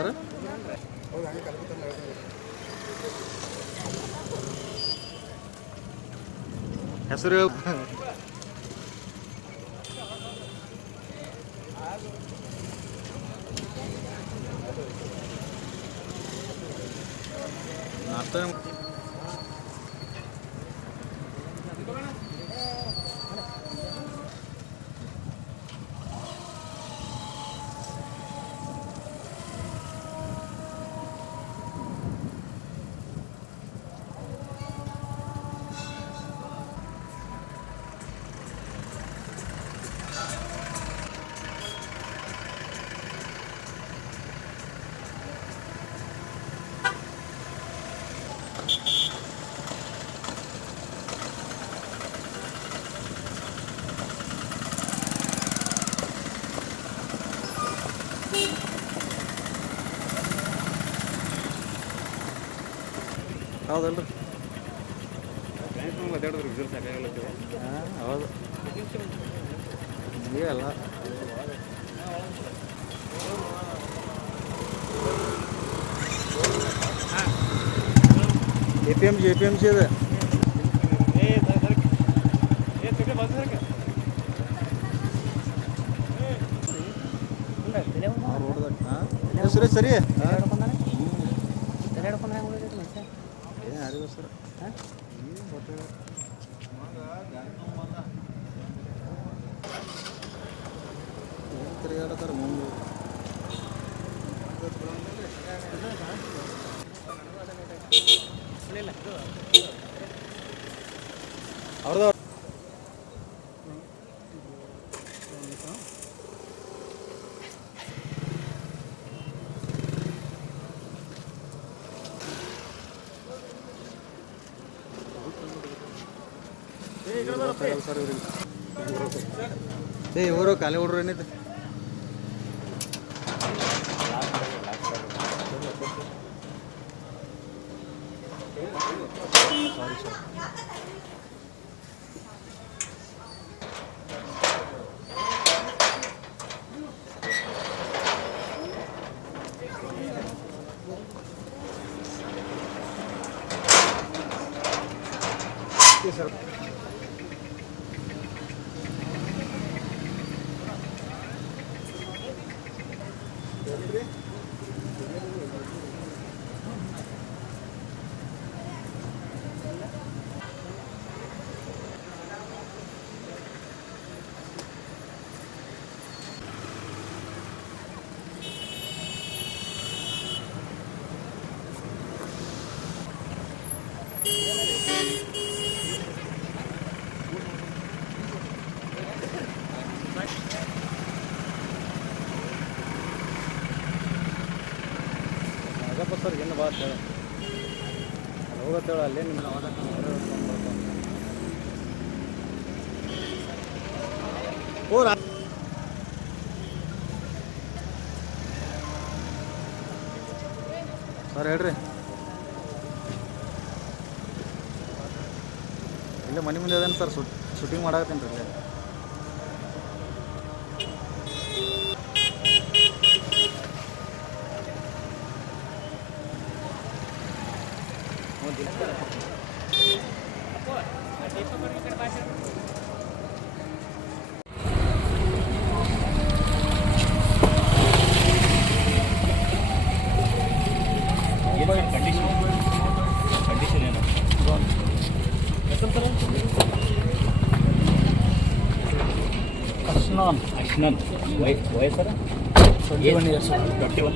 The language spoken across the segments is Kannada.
ಸರ್ ಹೆಸರು? ಹೌದಲ್ರಿ ಹಾಂ ಹೌದು ನೀವೆಲ್ಲ P M G A P M G ಇದೆ. ರೋಡ್ದಾಗ ಹಾಂ ಹೆಸರು ಸರಿ. ಸರ್. ತಿರುಗಾಡತ್ತಾರ? ಮುಂದೆ ಅವ್ರದ್ದು ಸರ್ ಇವ್ರಿಗೆ ಏ ಇವರು ಖಾಲಿ ಹುಡ್ರು ಏನೈತೆ ಸಾರಿ ಸರ್ sir ಹೇಳ ಅಲ್ಲಿ ಹೋಗತ್ತೇಳ ಅಲ್ಲೇ ನಿಮ್ಮ ಓ ರಾ ಸರ್, ಹೇಳ್ರಿ. ಇಲ್ಲ ಮನೆ ಮುಂದೆ ಅದೇನು ಸರ್? ಶೂಟಿಂಗ್ ಮಾಡಾಕತ್ತೀನಿ ರೀ ಇಲ್ಲೇ ಅಶ್ನನ್ ವಯ ವಯಸ್ಸರ twenty one years twenty one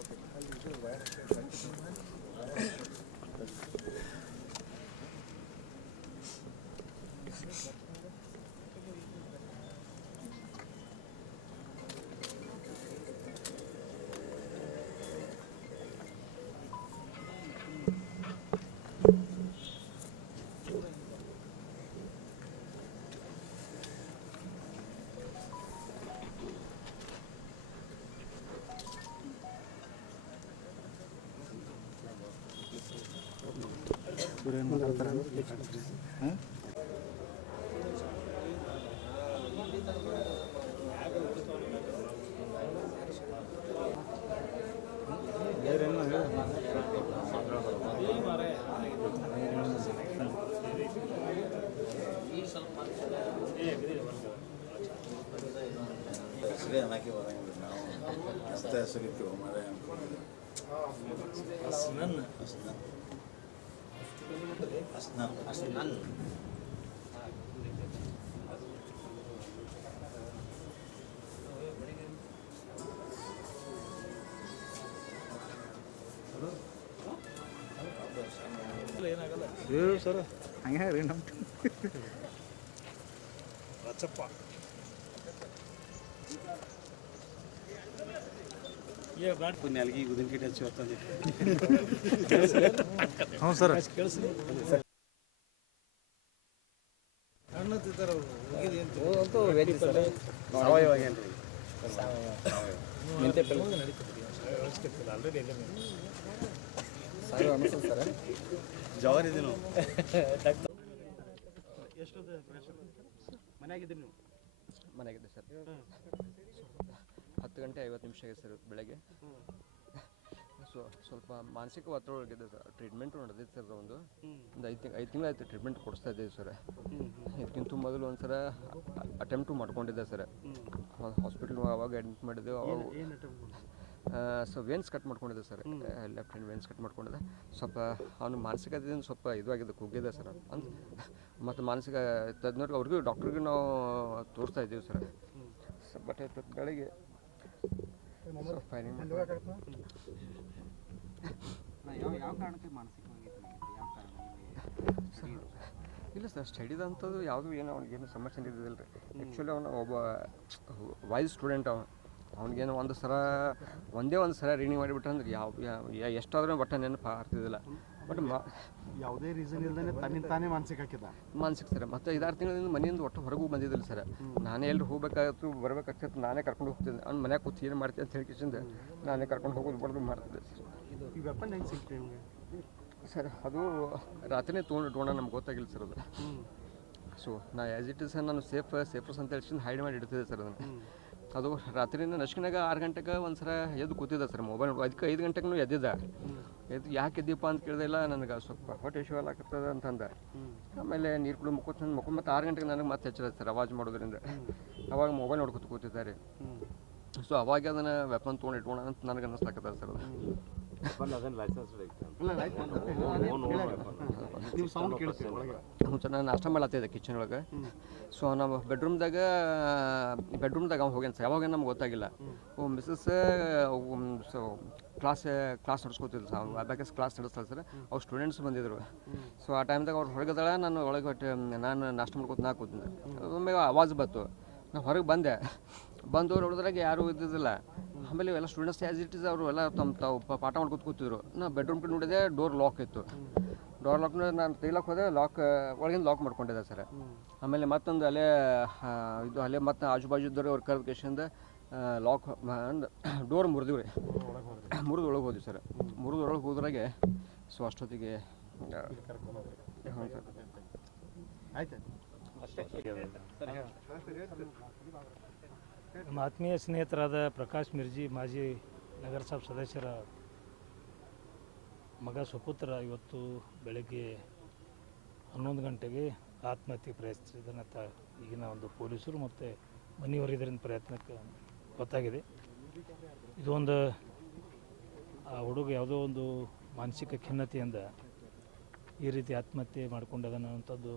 ಹೆಸರೇ ಅನ್ನಕ್ಕೆ ಬರಂಗಿಲ್ಲ ನಾವು ಅಷ್ಟ ಹೆಸರಿತ್ತು ಮರೆ ಅನ್ಕೊಂಡಿದ್ದೆ ನನ್ನ ಅಸ್ನ ಅಸ್ನ ಅಷ್ಟು ನನ್ನ ಹೇಳು ಸರ್ ಹಂಗೆ ರೀ ನಮ್ಮ ಪುಣ್ಯಾಲ್ಗಿ ಹಚ್ಚಿ ಹೊತ್ತಂದೆ. ಹ್ಞೂ ಸರ್. ಏನ್ರಿ? ಮೆಂತೆ ಪಲ್ಯ ಜವಾರಿ ಇದೀನಿ ಮನ್ಯಾಗಿದ್ದೀರಿ ನೀವು? ಮನೆಯಾಗಿದ್ದೆ ಸರ್. ಹತ್ತು ಗಂಟೆ ಐವತ್ತು ನಿಮಿಷ ಆಗಿದೆ ಸರ್ ಬೆಳಗ್ಗೆ. ಸೊ ಸ್ವಲ್ಪ ಮಾನಸಿಕ ಒತ್ತಡ ಒಳಗಿದೆ ಸರ್ ಟ್ರೀಟ್ಮೆಂಟ್ ನಡೆದಿತ್ತು ಸರ್ ಒಂದು ಒಂದು ಐದು ತಿಂಗ್ ಐದು ತಿಂಗಳು ಆಯ್ತು ಟ್ರೀಟ್ಮೆಂಟ್ ಕೊಡಿಸ್ತಾ ಇದ್ದೀವಿ ಸರ್. ಇದಕ್ಕಿಂತ ಮೊದಲು ಒಂದು ಸಲ ಅಟೆಂಪ್ಟು ಮಾಡ್ಕೊಂಡಿದ್ದೆ ಸರ್. ಹಾಸ್ಪಿಟ್ಲ್ ಅವಾಗ ಅಡ್ಮಿಟ್ ಮಾಡಿದ್ದೆವು ಅವಾಗ ಸೊ ವೇನ್ಸ್ ಕಟ್ ಮಾಡ್ಕೊಂಡಿದ್ದೆ sir. Left hand veins cut ಮಾಡ್ಕೊಂಡಿದ್ದೆ. ಸ್ವಲ್ಪ ಅವನು ಇದನ್ನು ಸ್ವಲ್ಪ ಇದು ಆಗಿದೆ ಕುಗ್ಗಿದೆ ಸರ್. ಅಂತ ಮತ್ತು ಮಾನಸಿಕ ತಜ್ಞರಿಗೆ ಅವ್ರಿಗೂ ಡಾಕ್ಟ್ರಿಗೂ ನಾವು ತೋರಿಸ್ತಾ ಇದ್ದೀವಿ ಸರ್. ಬಟ್ ಬೆಳಗ್ಗೆ ಇಲ್ಲ ಸರ್ ಸ್ಟಡಿದಂಥದ್ದು ಯಾವುದೂ ಏನು ಅವ್ನಿಗೇನು ಸಮಸ್ಯೆ ಇದ್ದಿದ್ದಿಲ್ಲ ರೀ ಆ್ಯಕ್ಚುಲಿ ಅವನು ಒಬ್ಬ ವೈಸ್ ಸ್ಟೂಡೆಂಟ್ ಅವನು. ಅವ್ನಿಗೇನು ಒಂದು ಸಲ ಒಂದೇ ಒಂದು ಸಲ ರೀಡಿಂಗ್ ಮಾಡಿಬಿಟ್ರೆ ಅಂದ್ರೆ ಯಾವ- ಎಷ್ಟಾದರೂ ಬಟ್ಟೆ ನೆನಪು ಆಗ್ತಿದ್ದಿಲ್ಲ ಬಟ್ ಮಾ ಯಾವುದೇ ರೀಸನ್ ಇಲ್ದೇ ತನ್ನಿಂದ ತಾನೇ ಮಾನಸಿಕ ಹಾಕಿದ? ಮಾನಸಿಕ ಸರ್. ಮತ್ತು ಐದಾರು ತಿಂಗಳಿಂದ ಮನೆಯಿಂದ ಒಟ್ಟು ಹೊರಗೂ ಬಂದಿದ್ದಿಲ್ಲ ಸರ್. ನಾನೇ ಎಲ್ಲಿ ಹೋಗ್ಬೇಕಾಗಿತ್ತು ಬರ್ಬೇಕಾಗ್ತಿತ್ತು ನಾನೇ ಕರ್ಕೊಂಡು ಹೋಗ್ತಿದ್ದೆ. ಅವ್ನು ಮನ್ಯಾಗ ಕೂತು ಏನು ಮಾಡ್ತೀನಿ ಅಂತ ಹೇಳ್ಕಿಸಿಂದ ನಾನೇ ಕರ್ಕೊಂಡು ಹೋಗೋದು ಬರೋದು ಮಾಡ್ತಿದ್ದೆ ಸರ್. ಈ ವೆಪನ್ ಹೆಂಗೆ ಸಿಗ್ತೀವಿ ನಿಮಗೆ? ಸರ್ ಅದು ರಾತ್ರಿನೇ ತೊಗೊಂಡು ಇಟ್ಕೊಂಡ ನಮ್ಗೆ ಗೊತ್ತಾಗಿಲ್ಲ ಸರ್ ಅದು. ಸೊ ನಾ ಆ್ಯಸ್ ಇಟ್ ಇಸ್ ನಾನು ಸೇಫ್ ಸೇಫರ್ಸ್ ಅಂತ ಹೇಳಿ ಹೈಡ್ ಮಾಡಿ ಇಡ್ತಿದ್ದೆ ಸರ್ ಅದನ್ನು. ಅದು ರಾತ್ರಿಯಿಂದ ನಶ್ಕಿನಾಗ ಆರು ಗಂಟೆಗೆ ಒಂದು ಸಲ ಎದ್ದು ಕೂತಿದ್ದೆ ಸರ್ ಮೊಬೈಲ್ ಅದಕ್ಕೆ ಐದು ಗಂಟೆಗೂ ಎದ್ದಿದ್ದೆ. ಎದ್ದು ಯಾಕೆ ದೀಪ ಅಂತ ಕೇಳಿದೆಲ್ಲ ನನಗೆ ಸ್ವಲ್ಪ ಹೊಟ್ಟೆ ಇಶ್ಯೂ ಆಗ್ತದೆ ಅಂತಂದೆ. ಆಮೇಲೆ ನೀರು ಕುಡಿದು ತಂದು ಮುಖ ಮತ್ತು ಆರು ಗಂಟೆಗೆ ನನಗೆ ಮತ್ತೆ ಹೆಚ್ಚಿದೆ ಸರ್ ಅವಾಜ್ ಮಾಡೋದ್ರಿಂದ. ಅವಾಗ ಮೊಬೈಲ್ ನೋಡ್ಕೊತ ಕೂತಿದ್ದಾರೆ. ಸೊ ಅವಾಗ ಅದನ್ನು ವೆಪನ್ ತೊಗೊಂಡು ಇಟ್ಕೋಣ ಅಂತ ನನಗೆ ಅನ್ನಿಸ್ಲಾಕತ್ತದ ಸರ್ ಅದು. ನಾನು ನಾಷ್ಟ ಮಾಡತ್ತಿದ್ದೆ ಕಿಚನ್ ಒಳಗೆ. ಸೊ ನಾವು ಬೆಡ್ರೂಮ್ದಾಗ ಬೆಡ್ರೂಮ್ದಾಗ ಅವ್ನು ಹೋಗ್ಯಾನ ಸರ್. ಯಾವಾಗ ನಮ್ಗೆ ಗೊತ್ತಾಗಿಲ್ಲ. ಓ ಮಿಸ್ಸಸ್ ಸೊ ಕ್ಲಾಸ್ ಕ್ಲಾಸ್ ನಡೆಸ್ಕೋತಿದ್ರು ಸರ್ ಅವ್ರು ಅಬ್ಯಾಕಸ್ ಕ್ಲಾಸ್ ನಡೆಸ್ತಾರೆ ಸರ್ ಅವ್ರು ಸ್ಟೂಡೆಂಟ್ಸ್ ಬಂದಿದ್ರು. ಸೊ ಆ ಟೈಮ್ದಾಗ ಅವ್ರು ಹೊರಗಿದ್ದಾಳೆ ನಾನು ಒಳಗೆ ಹೊಟ್ಟೆ ನಾನು ನಾಷ್ಟ ಮಾಡ್ಕೊತ ನಾ ಕೂತಿದ್ದೆ. ಒಮ್ಮೆ ಆವಾಜ್ ಬಂತು. ನಾನು ಹೊರಗೆ ಬಂದೆ. ಬಂದು ನೋಡಿದ್ರಾಗ ಯಾರೂ ಇದ್ದಿದ್ದಿಲ್ಲ. ಆಮೇಲೆ ಎಲ್ಲ ಸ್ಟೂಡೆಂಟ್ಸ್ ಆ್ಯಸ್ ಇಟ್ ಇಸ್ ಅವರು ಎಲ್ಲ ತಮ್ಮ ತಾವು ಪಾಠ ಮಾಡ್ಕೊತ ಕೂತಿದ್ರು. ನಾ ಬೆಡ್ರೂಮ್ ಕಡೆ ನೋಡಿದೆ ಡೋರ್ ಲಾಕ್ ಇತ್ತು. ಡೋರ್ ಲಾಕ್ ನಾನು ತೈಲಕ್ಕೆ ಹೋದೆ ಲಾಕ್ ಒಳಗಿಂದ ಲಾಕ್ ಮಾಡ್ಕೊಂಡಿದ್ದೆ ಸರ್ ಆಮೇಲೆ ಮತ್ತೊಂದು ಅಲ್ಲೇ ಇದು ಅಲ್ಲೇ ಮತ್ತೆ ಆಜು ಬಾಜು ಇದ್ದವ್ರು ಅವ್ರ ಕರೆದ ಕೇಶಿಂದ ಲಾಕ್ ಡೋರ್ ಮುರಿದಿವಿ ರೀ. ಮುರಿದು ಒಳಗೆ ಹೋದ್ವಿ ಸರ್. ಮುರಿದು ಒಳಗೆ ಹೋದ್ರಾಗೆ ಸೊ ಅಷ್ಟೊತ್ತಿಗೆ ನಮ್ಮ ಆತ್ಮೀಯ ಸ್ನೇಹಿತರಾದ ಪ್ರಕಾಶ್ ಮಿರ್ಜಿ, ಮಾಜಿ ನಗರಸಭಾ ಸದಸ್ಯರ ಮಗ ಸುಪುತ್ರ ಇವತ್ತು ಬೆಳಗ್ಗೆ ಹನ್ನೊಂದು ಗಂಟೆಗೆ ಆತ್ಮಹತ್ಯೆ ಪ್ರಯತ್ನಿಸಿದನ್ನ ಈಗಿನ ಒಂದು ಪೊಲೀಸರು ಮತ್ತು ಮನೆಯವರಿದ್ರಿಂದ ಪ್ರಯತ್ನಕ್ಕೆ ಗೊತ್ತಾಗಿದೆ. ಇದು ಒಂದು ಆ ಹುಡುಗ ಯಾವುದೋ ಒಂದು ಮಾನಸಿಕ ಖಿನ್ನತೆಯಿಂದ ಈ ರೀತಿ ಆತ್ಮಹತ್ಯೆ ಮಾಡಿಕೊಂಡದನ್ನುವಂಥದ್ದು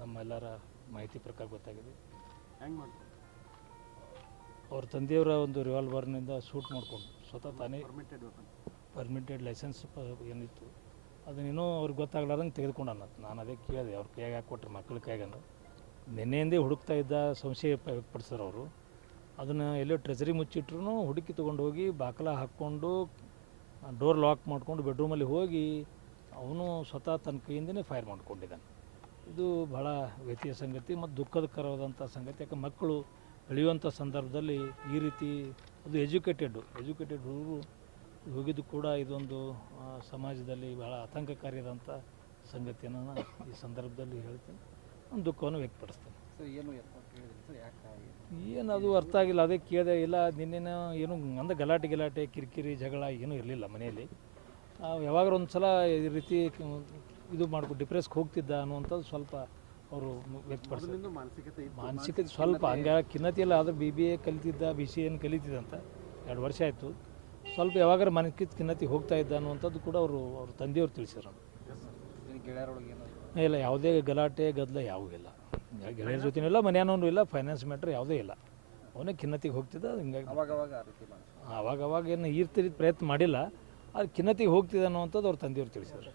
ನಮ್ಮೆಲ್ಲರ ಮಾಹಿತಿ ಪ್ರಕಾರ ಗೊತ್ತಾಗಿದೆ. ಅವ್ರ ತಂದೆಯವರ ಒಂದು ರಿವಾಲ್ವರ್ನಿಂದ ಶೂಟ್ ಮಾಡಿಕೊಂಡು ಸ್ವತಃ ತಾನೇ ಪರ್ಮಿಟೆಡ್ ಲೈಸೆನ್ಸ್ ಏನಿತ್ತು ಅದನ್ನೇನೋ ಅವ್ರಿಗೆ ಗೊತ್ತಾಗ್ಲಾರಂಗೆ ತೆಗೆದುಕೊಂಡಾನ ನಾನು ಅದೇ ಕೇಳಿದೆ ಅವ್ರ ಕೈಯಾಗ ಹಾಕಿ ಕೊಟ್ರೆ ಮಕ್ಕಳ ಕೈಯಾಗ ನಿನ್ನೆಯಿಂದೇ ಹುಡುಕ್ತಾ ಇದ್ದ ಸಂಶಯ ವ್ಯಕ್ತಪಡಿಸಿದ್ರು ಅವರು. ಅದನ್ನು ಎಲ್ಲೋ ಟ್ರೆಜರಿ ಮುಚ್ಚಿಟ್ರು ಹುಡುಕಿ ತೊಗೊಂಡು ಹೋಗಿ ಬಾಕಲ ಹಾಕ್ಕೊಂಡು ಡೋರ್ ಲಾಕ್ ಮಾಡಿಕೊಂಡು ಬೆಡ್ರೂಮಲ್ಲಿ ಹೋಗಿ ಅವನು ಸ್ವತಃ ತನ್ನ ಕೈಯಿಂದನೇ ಫೈರ್ ಮಾಡ್ಕೊಂಡಿದ್ದಾನೆ. ಇದು ಭಾಳ ವ್ಯತಿಯ ಸಂಗತಿ ಮತ್ತು ದುಃಖದಕರವಾದಂಥ ಸಂಗತಿ. ಯಾಕೆ ಮಕ್ಕಳು ಬೆಳೆಯುವಂಥ ಸಂದರ್ಭದಲ್ಲಿ ಈ ರೀತಿ ಅದು ಎಜುಕೇಟೆಡ್ ಎಜುಕೇಟೆಡ್ ಹುಡುಗರು ಹೋಗಿದ್ದು ಕೂಡ ಇದೊಂದು ಸಮಾಜದಲ್ಲಿ ಭಾಳ ಆತಂಕಕಾರಿಯಾದಂಥ ಸಂಗತಿಯನ್ನು ನಾನು ಈ ಸಂದರ್ಭದಲ್ಲಿ ಹೇಳ್ತೀನಿ. ಒಂದು ದುಃಖವನ್ನು ವ್ಯಕ್ತಪಡಿಸ್ತೇನೆ. ಏನು ಅದು ಅರ್ಥ ಆಗಿಲ್ಲ. ಅದೇ ಕೇಳಿದೆ ಇಲ್ಲ ನಿನ್ನೆ ಏನು ಅಂದ್ರೆ ಗಲಾಟೆ ಗಲಾಟೆ ಕಿರಿಕಿರಿ ಜಗಳ ಏನೂ ಇರಲಿಲ್ಲ ಮನೆಯಲ್ಲಿ. ಯಾವಾಗಲೂ ಒಂದು ಸಲ ಈ ರೀತಿ ಇದು ಮಾಡ್ಕೊ ಡಿಪ್ರೆಸ್ಗೆ ಹೋಗ್ತಿದ್ದ ಅನ್ನುವಂಥದ್ದು ಸ್ವಲ್ಪ ಅವರು ವ್ಯಕ್ತಪಡಿಸಿದ್ರು ಮಾನಸಿಕತೆ ಮಾನಸಿಕ ಸ್ವಲ್ಪ ಹಂಗೆ ಖಿನ್ನತೆ ಇಲ್ಲ. ಆದರೆ ಬಿ ಬಿ ಎ ಕಲಿತಿದ್ದ ಬಿ ಸಿ ಏನು ಕಲಿತಿದ್ದಂತ ಎರಡು ವರ್ಷ ಆಯಿತು. ಸ್ವಲ್ಪ ಯಾವಾಗಾರ ಮಾನಸಿಕ ಖಿನ್ನತೆ ಹೋಗ್ತಾ ಇದ್ದ ಅನ್ನುವಂಥದ್ದು ಕೂಡ ಅವರು ಅವ್ರ ತಂದೆಯವ್ರು ತಿಳಿಸಿದ್ರು ಇಲ್ಲ ಯಾವುದೇ ಗಲಾಟೆ ಗದ್ದಲ ಯಾವುದಿಲ್ಲ ಗೆಳೆಯರ ಜೊತೆನೂ ಇಲ್ಲ ಮನೆಯನ್ನೂ ಇಲ್ಲ ಫೈನಾನ್ಸ್ ಮ್ಯಾಟ್ರ್ ಯಾವುದೇ ಇಲ್ಲ. ಅವನೇ ಖಿನ್ನತಿಗೆ ಹೋಗ್ತಿದ್ದ ಹಿಂಗಾಗಿ ಅವಾಗ ಅವಾಗ ಆ ರೀತಿ ಮಾಡಿ ಅವಾಗ ಅವಾಗ ಏನು ಈರ್ತಿರಿದ ಪ್ರಯತ್ನ ಮಾಡಿಲ್ಲ. ಅದು ಖಿನ್ನತಿಗೆ ಹೋಗ್ತಿದ್ದ ಅನ್ನುವಂಥದ್ದು ಅವ್ರ ತಂದೆಯವ್ರು ತಿಳಿಸಿದ್ರು.